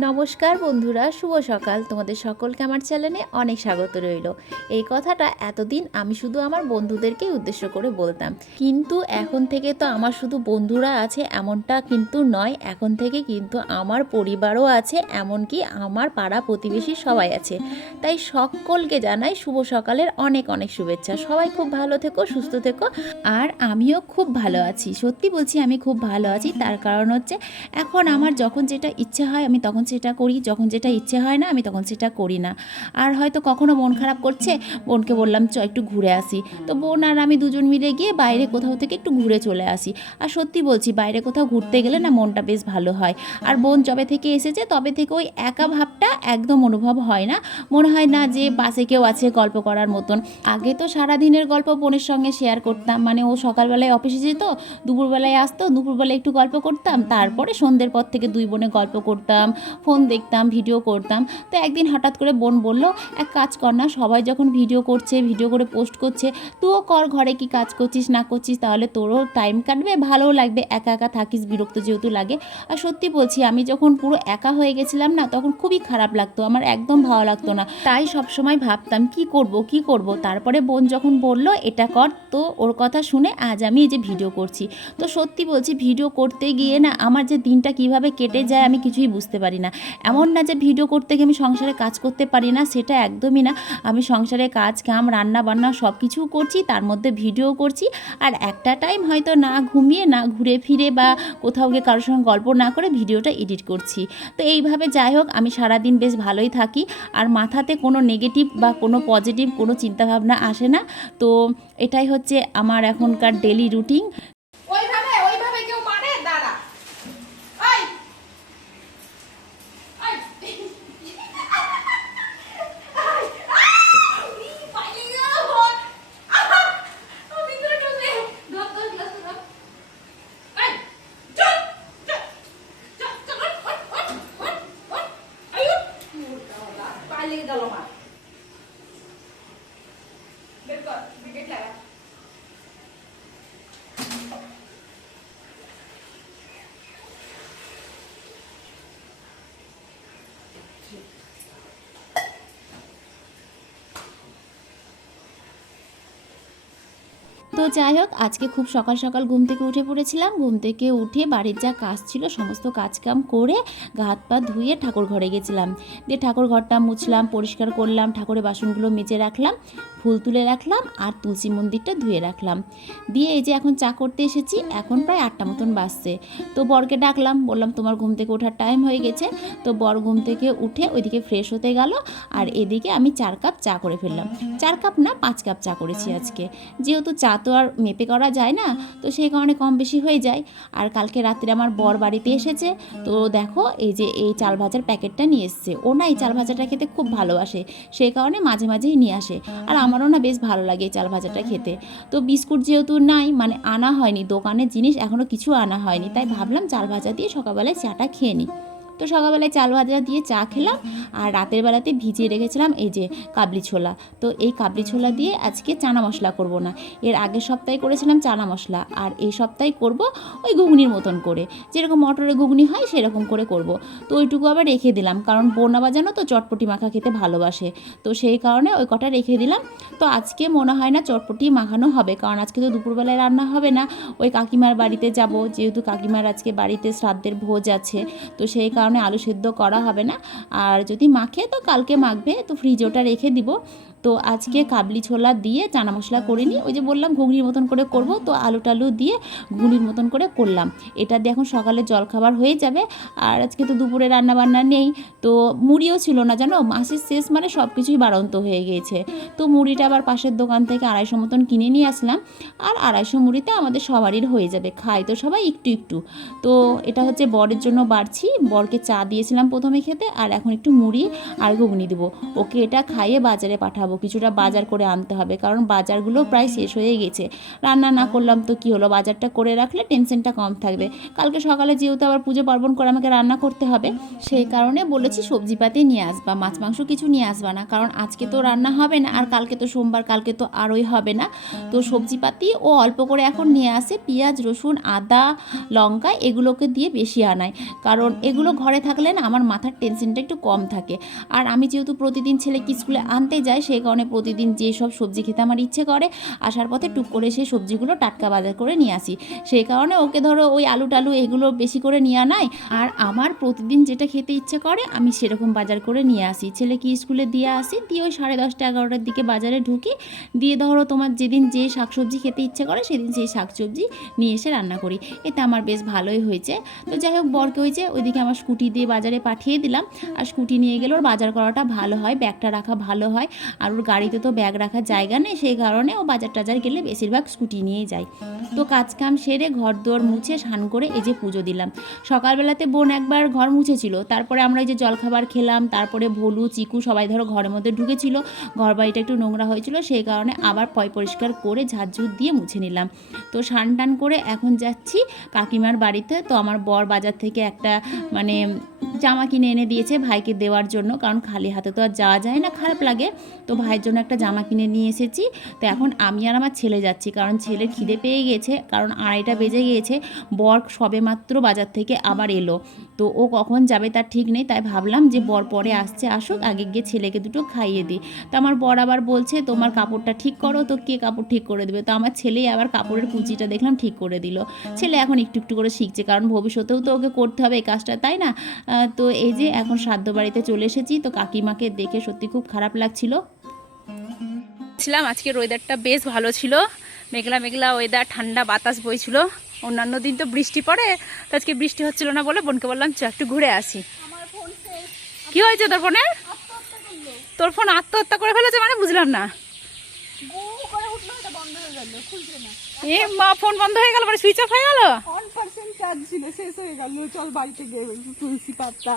নমস্কার বন্ধুরা, শুভ সকাল। তোমাদের সকলকে আমার চ্যানেলে অনেক স্বাগত রইল। এই কথাটা এতদিন আমি শুধু আমার বন্ধুদেরকেই উদ্দেশ্য করে বলতাম, কিন্তু এখন থেকে তো আমার শুধু বন্ধুরা আছে এমনটা কিন্তু নয়। এখন থেকে কিন্তু আমার পরিবারও আছে, এমনকি আমার পাড়া প্রতিবেশী সবাই আছে। তাই সকলকে জানাই শুভ সকালের অনেক অনেক শুভেচ্ছা। সবাই খুব ভালো থেকো, সুস্থ থেকো। আর আমিও খুব ভালো আছি, সত্যি বলছি আমি খুব ভালো আছি। তার কারণ হচ্ছে এখন আমার যখন যেটা ইচ্ছে হয় আমি তখন সেটা করি, যখন যেটা ইচ্ছে হয় না আমি তখন সেটা করি না। আর হয়তো কখনো মন খারাপ করছে, বোনকে বললাম চ একটু ঘুরে আসি, তো বোন আর আমি দুজন মিলে গিয়ে বাইরে কোথাও থেকে একটু ঘুরে চলে আসি। আর সত্যি বলছি বাইরে কোথাও ঘুরতে গেলে না মনটা বেশ ভালো হয়। আর বোন যবে থেকে এসেছে তবে থেকে ওই একা ভাবটা একদম অনুভব হয় না। মনে হয় না যে পাশে কেউ আছে গল্প করার মতন। আগে তো সারাদিনের গল্প বোনের সঙ্গে শেয়ার করতাম, মানে ও সকালবেলায় অফিসে যেত, দুপুরবেলায় আসতো, দুপুরবেলায় একটু গল্প করতাম, তারপরে সন্ধ্যের পর থেকে দুই বোনে গল্প করতাম, ফোন দেখতাম, ভিডিও করতাম। তো একদিন হঠাৎ করে বোন বলল, এক কাজ কর না, সবাই যখন ভিডিও করছে, ভিডিও করে পোস্ট করছে, তুইও কর, ঘরে কি কাজ করছিস না করছিস, তাহলে তোরও টাইম কাটবে, ভালোও লাগবে, একা একা থাকিস বিরক্ত যেহেতু লাগে। আর সত্যি বলছি আমি যখন পুরো একা হয়ে গেছিলাম না তখন খুবই খারাপ লাগতো, আমার একদম ভালো লাগতো না। তাই সবসময় ভাবতাম কি করব কি করব। তারপরে বোন যখন বলল এটা কর, তো ওর কথা শুনে আজ আমি এই যে ভিডিও করছি। তো সত্যি বলছি ভিডিও করতে গিয়ে না আমার যে দিনটা কিভাবে কেটে যায় আমি কিছুই বুঝতে পারি না। এমন না যে ভিডিও করতে গিয়ে আমি সংসারে কাজ করতে পারি না, সেটা একদমই না। আমি সংসারে কাজ কাম রান্না বান্না সব কিছু করছি, তার মধ্যে ভিডিও করছি। আর একটা টাইম হয়তো না ঘুমিয়ে না ঘুরে ফিরে বা কোথাও গিয়ে কারোর সঙ্গে গল্প না করে ভিডিওটা এডিট করছি। তো এইভাবে যাই হোক আমি সারাদিন বেশ ভালোই থাকি, আর মাথাতে কোনো নেগেটিভ বা কোনো পজিটিভ কোনো চিন্তাভাবনা আসে না। তো এটাই হচ্ছে আমার এখনকার ডেলি রুটিন। ওইভাবে ওইভাবে কেউ মারে? দাঁড়া। ওই ওই পালিয়ে গেল বোন। আমি করে ঢুকে ধর ধর গ্লাস ধর। এই চল চল চল চল ওঠ। আয়ু মুরগা ওলা পালিয়ে গেল মা। বের কর উইকেট লাগা। তো যাই হোক আজকে খুব সকাল সকাল ঘুম থেকে উঠে পড়েছিলাম। ঘুম থেকে উঠে বাড়ির যা কাজ ছিল সমস্ত কাজকাম করে গা হাত পা ধুয়ে ঠাকুর ঘরে গেছিলাম। দিয়ে ঠাকুর ঘরটা মুছলাম, পরিষ্কার করলাম, ঠাকুরের বাসনগুলো মেজে রাখলাম, ফুল তুলে রাখলাম, আর তুলসী মন্দিরটা ধুয়ে রাখলাম। দিয়ে এই যে এখন চা করতে এসেছি, এখন প্রায় 8টা মতন বাজছে। তো বরকে ডাকলাম, বললাম তোমার ঘুম থেকে ওঠার টাইম হয়ে গেছে। তো বর ঘুম থেকে উঠে ওইদিকে ফ্রেশ হতে গেল, আর এদিকে আমি 4 কাপ চা করে ফেললাম। 4 কাপ না 5 কাপ চা করেছি আজকে, যেহেতু চা তো আর মেপে করা যায় না, তো সেই কারণে কম বেশি হয়ে যায়। আর কালকে রাত্রে আমার বর বাড়িতে এসেছে, তো দেখো এই যে এই চাল ভাজার প্যাকেটটা নিয়ে এসছে। ও না এই চাল ভাজাটা খেতে খুব ভালোবাসে, সেই কারণে মাঝে মাঝেই নিয়ে আসে। আর আমারও না বেশ ভালো লাগে এই চাল ভাজাটা খেতে। তো বিস্কুট যেহেতু নাই, মানে আনা হয়নি, দোকানের জিনিস এখনও কিছু আনা হয়নি, তাই ভাবলাম চাল ভাজা দিয়ে সকালবেলায় চাটা খেয়ে নিই। তো সকালবেলায় চাল ভাজা দিয়ে চা খেলাম। আর রাতের বেলাতে ভিজিয়ে রেখেছিলাম এই যে কাবলি ছোলা। তো এই কাবলি ছোলা দিয়ে আজকে চানা মশলা করব না, এর আগের সপ্তাহে করেছিলাম চানা মশলা, আর এই সপ্তাহে করব ওই ঘুগনির মতন করে, যেরকম মটরের ঘুগনি হয় সেরকম করে করব। তো ওইটুকু আবার রেখে দিলাম, কারণ বোনা বাজানো তো চটপটি মাখা খেতে ভালোবাসে, তো সেই কারণে ওই কটা রেখে দিলাম। তো আজকে মনে হয় না চটপটি মাখানো হবে, কারণ আজকে তো দুপুরবেলায় রান্না হবে না। ওই কাকিমার বাড়িতে যাব, যেহেতু কাকিমার আজকে বাড়িতে শ্রাদ্ধের ভোজ আছে, তো সেই কারণে আলু সেদ্ধ করা হবে না। আর যদি মাখে তো কালকে মাখবে, তো ফ্রিজে ওটা রেখে দিব। তো আজকে কাবলি ছোলা দিয়ে চানা মশলা করে নিই, ওই যে বললাম ঘুগনির মতন করে করব, তো আলু টালু দিয়ে ঘুগনির মতন করে করলাম। এটা দিয়ে এখন সকালে জলখাবার হয়ে যাবে। আর আজকে তো দুপুরে রান্না বান্না নেই, তো মুড়িও ছিল না জানো, মাসের শেষ মানে সব কিছুই বাড়ন্ত হয়ে গিয়েছে। তো মুড়িটা আবার পাশের দোকান থেকে 250 মতন কিনে নিয়ে আসলাম। আর 250 মুড়িতে আমাদের সবারই হয়ে যাবে, খাই তো সবাই একটু একটু। তো এটা হচ্ছে বরের জন্য বাড়ছি, বরকে চা দিয়েছিলাম প্রথমে খেতে, আর এখন একটু মুড়ি আর ঘুগনি দেবো, ওকে এটা খাইয়ে বাজারে পাঠাবো। যাব, কিছুটা বাজার করে আনতে হবে, কারণ বাজারগুলো প্রায় শেষ হয়ে গেছে। রান্না না করলাম তো কি হলো, বাজারটা করে রাখলে টেনশনটা কম থাকবে। কালকে সকালে যেহেতু আবার পুজো পার্বণ করে আমাকে রান্না করতে হবে, সেই কারণে বলেছি সবজিপাতি নিয়ে আসবা, মাছ মাংস কিছু নিয়ে আসবা না, কারণ আজকে তো রান্না হবে না, আর কালকে তো সোমবার, কালকে তো আরই হবে না। তো সবজিপাতি ও অল্প করে এখন নিয়ে আসে, পেঁয়াজ রসুন আদা লঙ্কা এগুলোকে দিয়ে বেশি আনায়, কারণ এগুলো ঘরে থাকলে না আমার মাথার টেনশনটা একটু কম থাকে। আর আমি যেহেতু প্রতিদিন ছেলেকে স্কুলে আনতে যাই, সেই কারণে প্রতিদিন যেসব সবজি খেতে আমার ইচ্ছে করে, আসার পথে টুক করে সেই সবজিগুলো টাটকা বাজার করে নিয়ে আসি। সেই কারণে ওকে ধরো ওই আলু টালু এগুলো বেশি করে নিয়ে আনাই, আর আমার প্রতিদিন যেটা খেতে ইচ্ছে করে আমি সেরকম বাজার করে নিয়ে আসি। ছেলেকে স্কুলে দিয়ে আসি, দিয়ে ওই 10:30 11টার দিকে বাজারে ঢুকি, দিয়ে ধরো তোমার যেদিন যে শাকসবজি খেতে ইচ্ছে করে সেদিন সেই শাকসবজি নিয়ে এসে রান্না করি। এতে আমার বেশ ভালোই হয়েছে। তো যাই হোক, বরকে হয়েছে ওইদিকে আমার স্কুটি দিয়ে বাজারে পাঠিয়ে দিলাম, আর স্কুটি নিয়ে গেলে ওর বাজার করাটা ভালো হয়, ব্যাগটা রাখা ভালো হয়, আর ওর গাড়িতে তো ব্যাগ রাখার জায়গা নেই, সেই কারণে ও বাজার টাজার গেলে বেশিরভাগ স্কুটি নিয়েই যায়। তো কাজকাম সেরে ঘর দোর মুছে স্নান করে এই যে পুজো দিলাম। সকালবেলাতে বোন একবার ঘর মুছেছিল, তারপরে আমরা এই যে জলখাবার খেলাম, তারপরে ভোলু চিকু সবাই ধরো ঘরের মধ্যে ঢুকেছিল, ঘর বাড়িটা একটু নোংরা হয়েছিল, সেই কারণে আবার পরিষ্কার করে ঝাড়ঝুট দিয়ে মুছে নিলাম। তো স্নান টান করে এখন যাচ্ছি কাকিমার বাড়িতে। তো আমার বর বাজার থেকে একটা মানে জামা কিনে এনে দিয়েছে ভাইকে দেওয়ার জন্য, কারণ খালি হাতে তো আর যাওয়া যায় না, খারাপ লাগে। তো ভাইয়ের জন্য একটা জামা কিনে নিয়ে এসেছি। তো এখন আমি আর আমার ছেলে যাচ্ছি, কারণ ছেলের খিদে পেয়ে গেছে, কারণ 2:30 বেজে গিয়েছে, বর সবে মাত্র বাজার থেকে আবার এলো। তো ও কখন যাবে তার ঠিক নেই, তাই ভাবলাম যে বর পরে আসছে, আসুক, আগে গিয়ে ছেলেকে দুটো খাইয়ে দিই। তো আমার বর আবার বলছে তোমার কাপড়টা ঠিক করো। তো কে কাপড় ঠিক করে দেবে? তো আমার ছেলেই আবার কাপড়ের কুচিটা দেখলাম ঠিক করে দিল। ছেলে এখন একটু একটু করে শিখছে, কারণ ভবিষ্যতেও তো ওকে করতে হবে এই কাজটা, তাই না? তো এই যে এখন শ্রাদ্ধ বাড়িতে চলে এসেছি। তো কাকিমাকে দেখে সত্যি খুব খারাপ লাগছিল। আজকের ওয়েদারটা বেশ ভালো ছিল, মেঘলা মেঘলা ওয়েদার, ঠান্ডা বাতাস বইছিল। অন্যান্য দিন তো বৃষ্টি পড়ে, তো আজকে বৃষ্টি হচ্ছিল না বলে বোনকে বললাম চ একটু ঘুরে আসি। কি হয়েছে তোর ফোনে? তোর ফোন আত্মহত্যা করে ফেলেছে মানে বুঝলাম না। এ মা, ফোন বন্ধ হয়ে গেল মানে সুইচ অফ হয়ে গেল? 1% চার্জ ছিল, শেষ হয়ে গেল। চল বাড়িতে গিয়ে তুলসী পাতা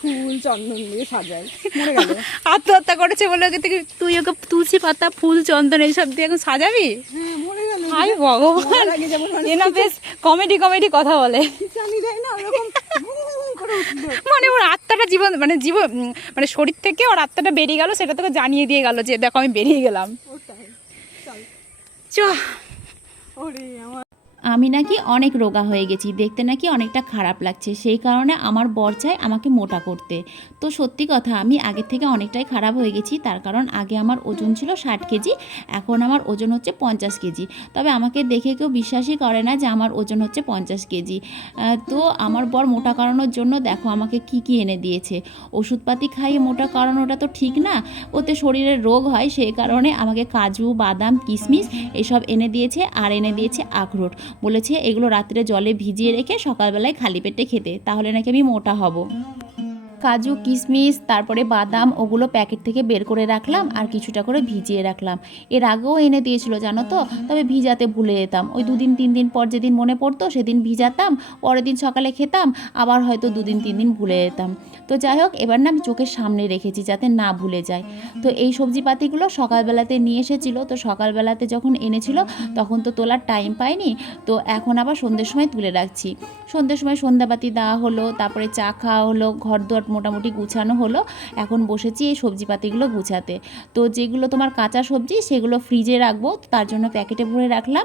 ফুল চন্দন দিয়ে সাজাই, মরে গেল। আত্মহত্যা করেছে বলে ওকে তুই ওকে তুলসী পাতা ফুল চন্দন এইসব দিয়ে এখন সাজাবি? হ্যাঁ, মরে গেল। হাই ভগবান, আগে যেমন এ না বেশ কমেডি কমেডি কথা বলে। জানি যায় না, ওরকম করে উঠলো। মানে ওর আত্মাটা জীবন মানে শরীর থেকে ওর আত্মাটা বেরিয়ে গেল, সেটা তোকে জানিয়ে দিয়ে গেল যে দেখো আমি বেরিয়ে গেলাম। ওটাই, চল। চ ওরে আমার, আমি নাকি অনেক রোগা হয়ে গেছি, দেখতে নাকি অনেকটা খারাপ লাগছে, সেই কারণে আমার বর চায় আমাকে মোটা করতে। তো সত্যি কথা, আমি আগের থেকে অনেকটাই খারাপ হয়ে গেছি, তার কারণ আগে আমার ওজন ছিল 60 কেজি, এখন আমার ওজন হচ্ছে 50 কেজি। তবে আমাকে দেখে কেউ বিশ্বাসই করে না যে আমার ওজন হচ্ছে 50 কেজি। তো আমার বর মোটা করানোর জন্য দেখো আমাকে কি কি এনে দিয়েছে। ওষুধপাতি খাইয়ে মোটা করানোটা তো ঠিক না, ওতে শরীরের রোগ হয়, সেই কারণে আমাকে কাজু বাদাম কিশমিশ এসব এনে দিয়েছে, আর এনে দিয়েছে আখরোট। বলেছে এগুলো রাত্রে জলে ভিজিয়ে রেখে সকালবেলায় খালি পেটে খেতে, তাহলে নাকি আমি মোটা হব। কাজু কিশমিশ তারপরে বাদাম ওগুলো প্যাকেট থেকে বের করে রাখলাম, আর কিছুটা করে ভিজিয়ে রাখলাম। এর আগেও এনে দিয়েছিল জানো তো, তবে ভিজাতে ভুলে যেতাম। ওই 2 দিন 3 দিন পর যেদিন মনে পড়তো সেদিন ভিজাতাম, পরের দিন সকালে খেতাম, আবার হয়তো 2 দিন 3 দিন ভুলে যেতাম। তো যাই হোক, এবার না আমি চোখের সামনে রেখেছি যাতে না ভুলে যায়। তো এই সবজিপাতিগুলো সকালবেলাতে নিয়ে এসেছিল, তো সকালবেলাতে যখন এনেছিল তখন তো তোলার টাইম পাইনি, তো এখন আবার সন্ধ্যের সময় তুলে রাখছি। সন্ধ্যের সময় সন্ধ্যাবাতি দেওয়া হলো, তারপরে চা খাওয়া হলো, ঘর দোয়ার মোটামুটি গুছানো হলো। এখন বসেছি এই সবজিপাতিগুলো গুছাতে। তো যেগুলো তোমার কাঁচা সবজি সেগুলো ফ্রিজে রাখবো, তার জন্য প্যাকেটে ভরে রাখলাম।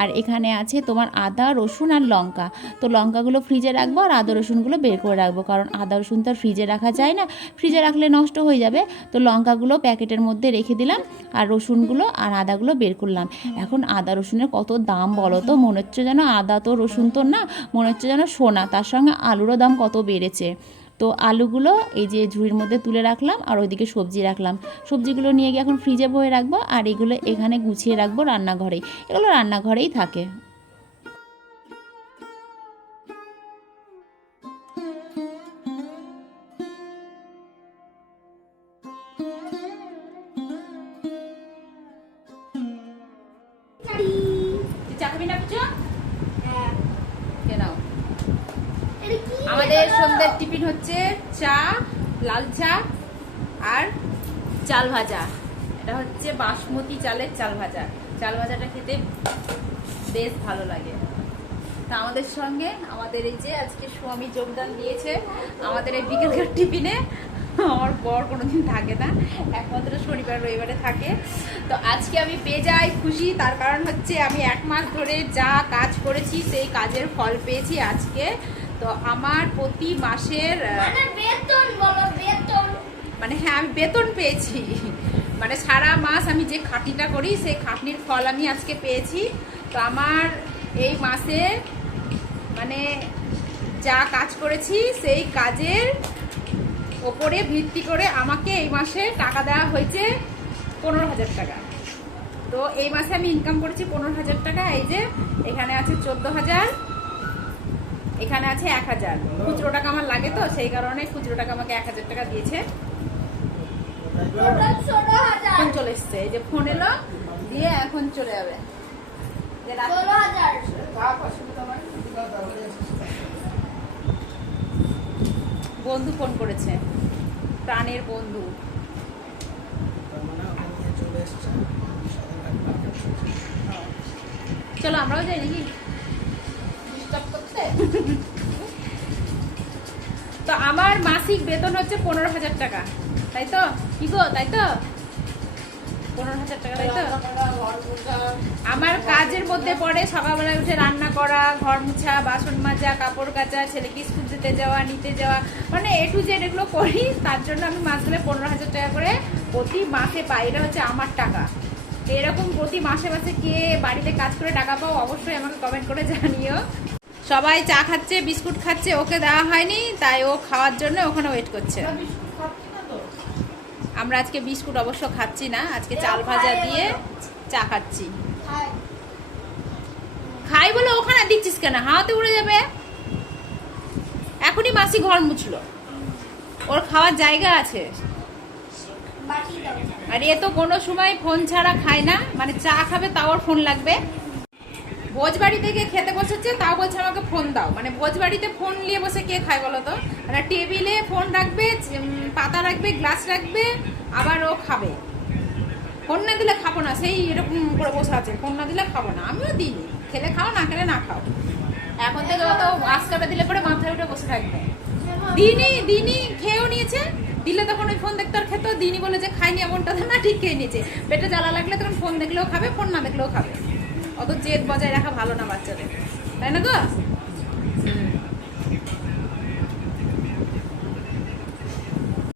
আর এখানে আছে তোমার আদা রসুন আর লঙ্কা, তো লঙ্কাগুলো ফ্রিজে রাখবো আর আদা রসুনগুলো বের করে রাখবো, কারণ আদা রসুন তো আর ফ্রিজে রাখা যায় না, ফ্রিজে রাখলে নষ্ট হয়ে যাবে। তো লঙ্কাগুলো প্যাকেটের মধ্যে রেখে দিলাম, আর রসুনগুলো আর আদাগুলো বের করলাম। এখন আদা রসুনের কত দাম বলো তো, মনে হচ্ছে যেন আদা তো রসুন তো না, মনে হচ্ছে যেন সোনা। তার সঙ্গে আলুরও দাম কত বেড়েছে। তো আলুগুলো এই যে ঝুড়ির মধ্যে তুলে রাখলাম, আর ওইদিকে সবজি রাখলাম। সবজিগুলো নিয়ে গিয়ে এখন ফ্রিজে ভরে রাখবো, আর এগুলো এখানে গুছিয়ে রাখবো রান্নাঘরেই, এগুলো রান্নাঘরেই থাকে। আমাদের সন্ধ্যের টিফিন হচ্ছে চা, লাল চা আর চাল ভাজা। এটা হচ্ছে বাসমতি চালের চাল ভাজা। চাল ভাজাটা খেতে বেশ ভালো লাগে। তা আমাদের সঙ্গে আমাদের এই যে আজকে স্বামী যোগদান দিয়েছে আমাদের এই বিকেলকার টিফিনে। আমার বর কোনোদিন থাকে না, একমাত্র শনিবার রবিবারে থাকে। তো আজকে আমি বেজায় খুশি, তার কারণ হচ্ছে আমি 1 মাস ধরে যা কাজ করেছি সেই কাজের ফল পেয়েছি আজকে। তো আমার প্রতি মাসের মানে হ্যাঁ আমি বেতন পেয়েছি, মানে সারা মাস আমি যে খাটনিটা করি সেই খাটনির ফল আমি আজকে পেয়েছি। তো আমার এই মাসে মানে যা কাজ করেছি সেই কাজের ওপরে ভিত্তি করে আমাকে এই মাসে টাকা দেওয়া হয়েছে 15,000 টাকা। তো এই মাসে আমি ইনকাম করেছি 15,000 টাকা। এই যে এখানে আছে 14,000, এখানে আছে 1,000। খুচরো টাকা আমার লাগে তো সেই কারণে খুচরো টাকা আমাকে 1,000 টাকা দিয়েছে। ফোন চলে এসছে, এই যে ফোন এলো দিয়ে এখন চলে যাবে। বন্ধু ফোন করেছে, প্রাণের বন্ধু। চলো আমরাও যাই নাকি ডিস্টার্ব করতে। তো আমার মাসিক বেতন হচ্ছে 15,000 টাকা, তাই তো কি গো? তাই তো 15,000 টাকা, তাই তো? আমার কাজের মধ্যে পড়ে সকালবেলায় উঠে রান্না করা, ঘর মুছা, বাসন মাজা, কাপড় কাচা, ছেলেকে স্কুল যেতে যাওয়া, নিতে যাওয়া, মানে A to Z এগুলো করি। তার জন্য আমি মাস গেলে 15,000 টাকা করে প্রতি মাসে পাই। এটা হচ্ছে আমার টাকা। এরকম প্রতি মাসে মাসে কে বাড়িতে কাজ করে টাকা পাও অবশ্যই আমাকে কমেন্ট করে জানিও। সবাই চা খাচ্ছে, বিস্কুট খাচ্ছে, ওকে দেওয়া হয়নি তাই ও খাওয়ার জন্য ওখানে ওয়েট করছে। আমরা আজকে বিস্কুট অবশ্য খাচ্ছি না, আজকে চাল ভাজা দিয়ে চা খাচ্ছি। খাই বলে ওখানে দিচ্ছিস কেন? হাওয়াতে উড়ে যাবে। এখনই মাসি ঘর মুছলো, ওর খাওয়ার জায়গা আছে। আর এ তো কোনো সময় ফোন ছাড়া খায় না, মানে চা খাবে তাও ওর ফোন লাগবে। ভোজবাড়ি থেকে খেতে বসেছে তাও বলছে আমাকে ফোন দাও। মানে ভোজবাড়িতে ফোন নিয়ে বসে কে খায় বলো তো? মানে টেবিলে ফোন রাখবে, পাতা রাখবে, গ্লাস রাখবে, আবার ও খাবে। ফোন না দিলে খাবো না, সেই এরকম করে বসে আছে, ফোন না দিলে খাবো না। আমিও দিইনি, খেলে খাও না খেলে না খাও। এখন থেকে অত আজকাটা দিলে পরে মাথায় উঠে বসে থাকবে। দিনই খেয়েও নিয়েছে, দিলে তখন ওই ফোন দেখতে আর খেতো। দিনই বলে যে খাইনি এমনটা না, ঠিক খেয়ে নিয়েছে। পেটে জ্বালা লাগলে তখন ফোন দেখলেও খাবে, ফোন না দেখলেও খাবে। অত জেদ বজায় রাখা ভালো না বাচ্চাদের, তাই না গো?